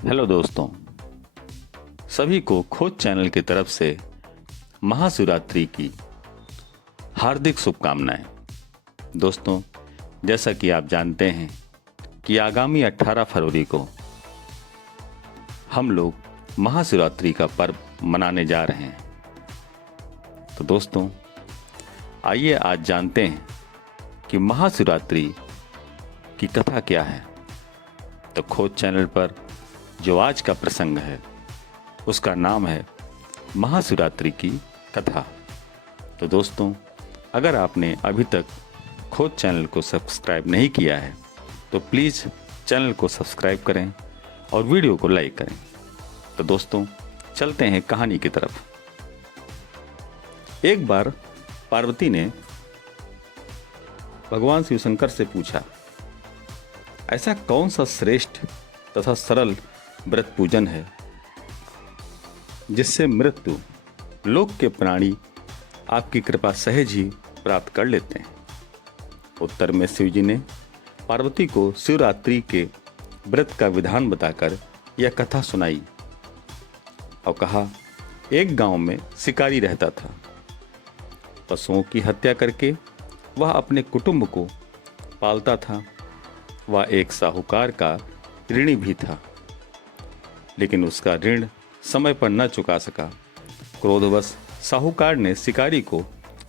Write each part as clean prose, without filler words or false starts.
Hello दोस्तों, सभी को खोज चैनल की तरफ से महाशिवरात्रि की हार्दिक शुभकामनाएं। दोस्तों, जैसा कि आप जानते हैं कि आगामी 18 फरवरी को हम लोग महाशिवरात्रि का पर्व मनाने जा रहे हैं। तो दोस्तों, आइए आज जानते हैं कि महाशिवरात्रि की कथा क्या है। तो खोज चैनल पर जो आज का प्रसंग है उसका नाम है महाशिवरात्रि की कथा। तो दोस्तों, अगर आपने अभी तक खोज चैनल को सब्सक्राइब नहीं किया है तो प्लीज़ चैनल को सब्सक्राइब करें और वीडियो को लाइक करें। तो दोस्तों, चलते हैं कहानी की तरफ। एक बार पार्वती ने भगवान शिव शंकर से पूछा, ऐसा कौन सा श्रेष्ठ तथा सरल व्रत पूजन है जिससे मृत्यु लोक के प्राणी आपकी कृपा सहज ही प्राप्त कर लेते हैं। उत्तर में शिव जी ने पार्वती को शिवरात्रि के व्रत का विधान बताकर यह कथा सुनाई और कहा, एक गांव में शिकारी रहता था। पशुओं की हत्या करके वह अपने कुटुंब को पालता था। वह एक साहूकार का ऋणी भी था, लेकिन उसका ऋण समय पर न चुका सका। क्रोधवश साहूकार ने शिकारी को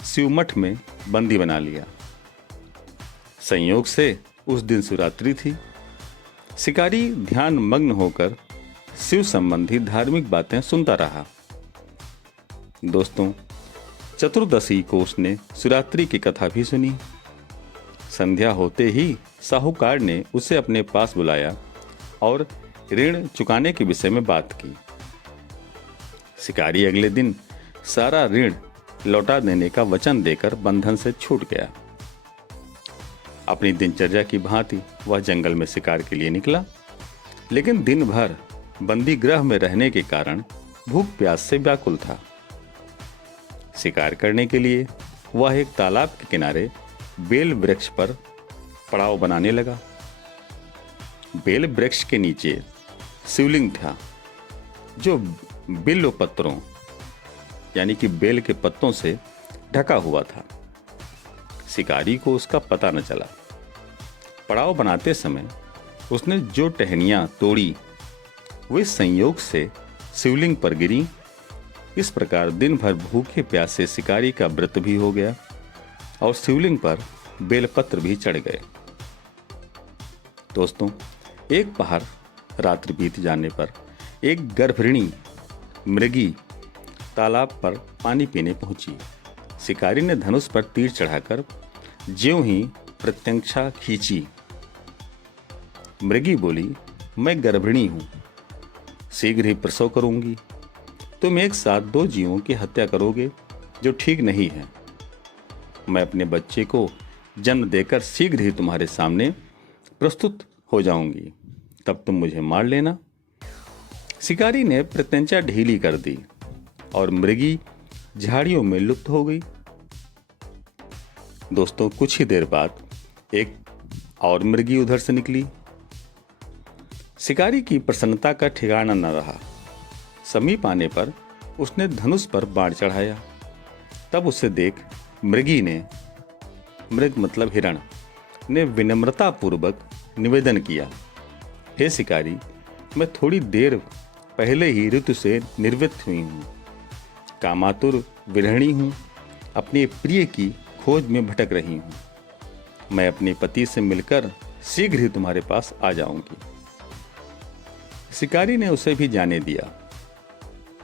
शिवमठ में बंदी बना लिया। संयोग से उस दिन शिवरात्रि थी। शिकारी ध्यान मग्न होकर शिव संबंधी धार्मिक बातें सुनता रहा। दोस्तों, चतुर्दशी को उसने शिवरात्रि की कथा भी सुनी। संध्या होते ही साहूकार ने उसे अपने पास बुलाया और ऋण चुकाने के विषय में बात की। शिकारी अगले दिन सारा ऋण लौटा देने का वचन देकर बंधन से छूट गया। अपनी दिनचर्या की भांति वह जंगल में शिकार के लिए निकला, लेकिन दिन भर बंदी गृह में रहने के कारण भूख प्यास से व्याकुल था। शिकार करने के लिए वह एक तालाब के किनारे बेल वृक्ष पर पड़ाव बनाने लगा। बेल वृक्ष के नीचे शिवलिंग था जो बिल्व पत्रों यानी कि बेल के पत्तों से ढका हुआ था। शिकारी को उसका पता न चला। पड़ाव बनाते समय उसने जो टहनियां तोड़ी वे संयोग से शिवलिंग पर गिरी। इस प्रकार दिन भर भूखे प्यासे शिकारी का व्रत भी हो गया और शिवलिंग पर बेलपत्र भी चढ़ गए। दोस्तों, एक पहर रात्रि बीत जाने पर एक गर्भऋणी मृगी तालाब पर पानी पीने पहुंची। शिकारी ने धनुष पर तीर चढ़ाकर ज्यों ही प्रत्यंक्षा खींची। मृगी बोली, मैं गर्भिणी हूं, शीघ्र ही प्रसव करूंगी। तुम एक साथ दो जीवों की हत्या करोगे जो ठीक नहीं है। मैं अपने बच्चे को जन्म देकर शीघ्र ही तुम्हारे सामने प्रस्तुत हो जाऊंगी, तब तुम मुझे मार लेना। शिकारी ने प्रत्यंचा ढीली कर दी और मृगी झाड़ियों में लुप्त हो गई। दोस्तों, कुछ ही देर बाद एक और मृगी उधर से निकली। शिकारी की प्रसन्नता का ठिकाना न रहा। समीप आने पर उसने धनुष पर बाण चढ़ाया। तब उसे देख मृगी ने, मृग मतलब हिरण, ने विनम्रता पूर्वक निवेदन किया, हे शिकारी, मैं थोड़ी देर पहले ही ऋतु से निर्वृत्त हुई हूँ। कामातुर विरहिणी हूँ, अपने प्रिय की खोज में भटक रही हूँ। मैं अपने पति से मिलकर शीघ्र ही तुम्हारे पास आ जाऊंगी। शिकारी ने उसे भी जाने दिया।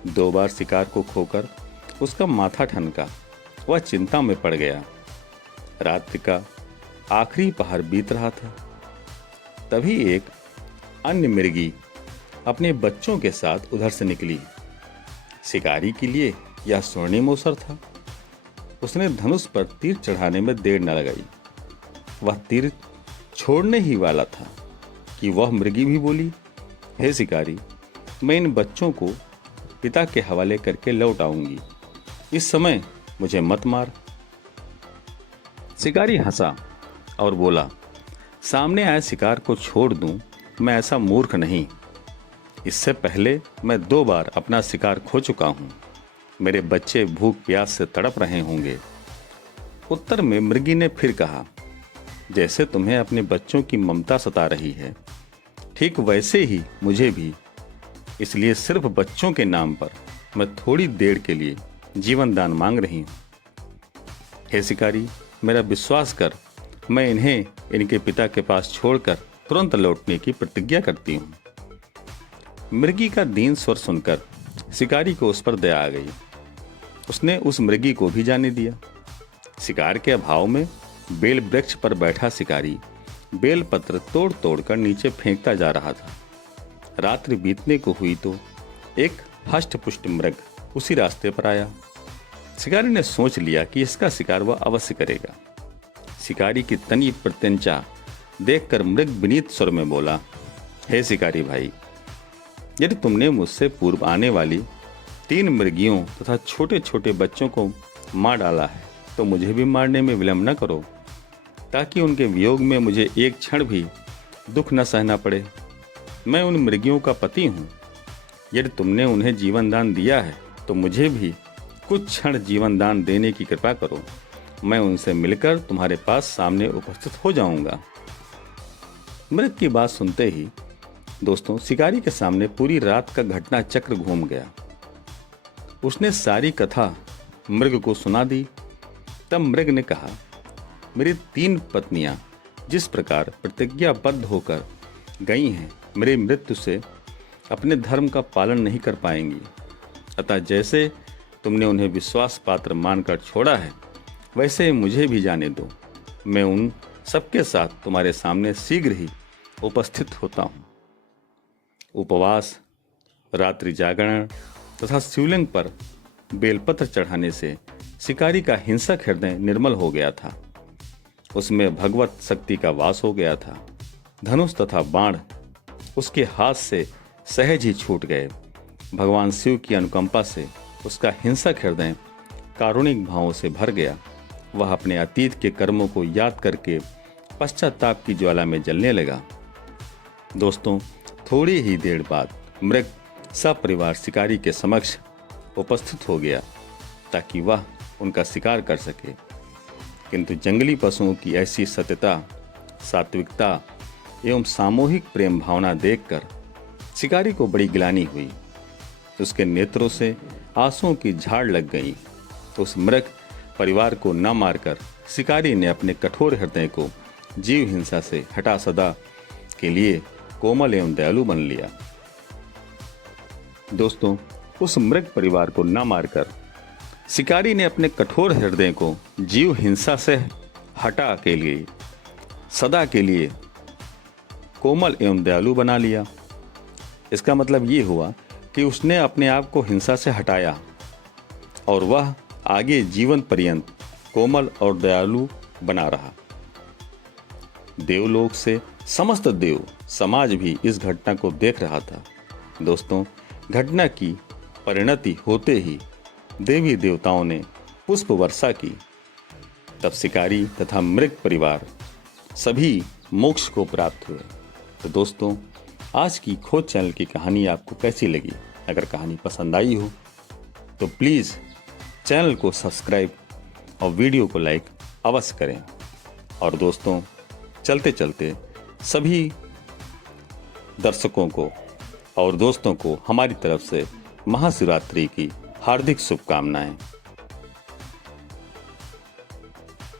2 बार शिकार को खोकर उसका माथा ठनका। वह चिंता में पड़ गया। रात्रि का आखिरी पहर बीत रहा था। तभी एक अन्य मृगी अपने बच्चों के साथ उधर से निकली। शिकारी के लिए यह स्वर्णिम अवसर था। उसने धनुष पर तीर चढ़ाने में देर न लगाई। वह तीर छोड़ने ही वाला था कि वह मृगी भी बोली, हे शिकारी, मैं इन बच्चों को पिता के हवाले करके लौट आऊंगी। इस समय मुझे मत मार। शिकारी हंसा और बोला, सामने आए शिकार को छोड़ दूं, मैं ऐसा मूर्ख नहीं। इससे पहले मैं 2 बार अपना शिकार खो चुका हूँ। मेरे बच्चे भूख प्यास से तड़प रहे होंगे। उत्तर में मृगी ने फिर कहा, जैसे तुम्हें अपने बच्चों की ममता सता रही है, ठीक वैसे ही मुझे भी। इसलिए सिर्फ बच्चों के नाम पर मैं थोड़ी देर के लिए जीवन दान मांग रही हूँ। हे शिकारी, मेरा विश्वास कर, मैं इन्हें इनके पिता के पास छोड़कर तुरंत लौटने की प्रतिज्ञा करती हूँ। मृगी का दीन स्वर सुनकर शिकारी को उस पर दया आ गई। उसने उस मृगी को भी जाने दिया। शिकार के अभाव में बेल वृक्ष पर बैठा शिकारी बेल पत्र तोड़ तोड़ कर नीचे फेंकता जा रहा था। रात्रि बीतने को हुई तो एक हष्ट-पुष्ट मृग उसी रास्ते पर आया। शिकारी ने सोच लिया कि इसका शिकार वह अवश्य करेगा। शिकारी की तनी प्रत्यंचा देखकर मृग विनीत स्वर में बोला, हे शिकारी भाई, यदि तुमने मुझसे पूर्व आने वाली 3 मृगियों तथा छोटे छोटे बच्चों को मार डाला है तो मुझे भी मारने में विलंब न करो, ताकि उनके वियोग में मुझे एक क्षण भी दुख न सहना पड़े। मैं उन मृगियों का पति हूँ। यदि तुमने उन्हें जीवन दान दिया है तो मुझे भी कुछ क्षण जीवन दान देने की कृपा करो। मैं उनसे मिलकर तुम्हारे पास सामने उपस्थित हो जाऊंगा। मृग की बात सुनते ही दोस्तों शिकारी के सामने पूरी रात का घटना चक्र घूम गया। उसने सारी कथा मृग को सुना दी। तब मृग ने कहा, मेरी 3 पत्नियां जिस प्रकार प्रतिज्ञाबद्ध होकर गई हैं, मेरी मृत्यु से अपने धर्म का पालन नहीं कर पाएंगी। अतः जैसे तुमने उन्हें विश्वास पात्र मानकर छोड़ा है, वैसे ही मुझे भी जाने दो। मैं उन सबके साथ तुम्हारे सामने शीघ्र ही उपस्थित होता हूँ। उपवास, रात्रि जागरण तथा शिवलिंग पर बेलपत्र चढ़ाने से शिकारी का हिंसक हृदय निर्मल हो गया था। उसमें भगवत शक्ति का वास हो गया था। धनुष तथा बाण उसके हाथ से सहज ही छूट गए। भगवान शिव की अनुकंपा से उसका हिंसक हृदय कारुणिक भावों से भर गया। वह अपने अतीत के कर्मों को याद करके पश्चाताप की ज्वाला में जलने लगा। दोस्तों, थोड़ी ही देर बाद मृग सपरिवार शिकारी के समक्ष उपस्थित हो गया ताकि वह उनका शिकार कर सके। किंतु जंगली पशुओं की ऐसी सत्यता, सात्विकता एवं सामूहिक प्रेम भावना देखकर शिकारी को बड़ी गिलानी हुई। उसके नेत्रों से आंसुओं की झाड़ लग गई। उस मृग परिवार को न मारकर शिकारी ने अपने कठोर हृदय को जीव हिंसा से हटा सदा के लिए कोमल एवं दयालु बन लिया। दोस्तों, उस मृग परिवार को न मारकर शिकारी ने अपने कठोर हृदय को जीव हिंसा से हटा के लिए सदा के लिए कोमल एवं दयालु बना लिया। इसका मतलब ये हुआ कि उसने अपने आप को हिंसा से हटाया और वह आगे जीवन पर्यंत कोमल और दयालु बना रहा। देवलोक से समस्त देव समाज भी इस घटना को देख रहा था। दोस्तों, घटना की परिणति होते ही देवी देवताओं ने पुष्प वर्षा की। तब शिकारी तथा मृग परिवार सभी मोक्ष को प्राप्त हुए। तो दोस्तों, आज की खोज चैनल की कहानी आपको कैसी लगी? अगर कहानी पसंद आई हो तो प्लीज़ चैनल को सब्सक्राइब और वीडियो को लाइक अवश्य करें। और दोस्तों, चलते चलते सभी दर्शकों को और दोस्तों को हमारी तरफ से महाशिवरात्रि की हार्दिक शुभकामनाएं।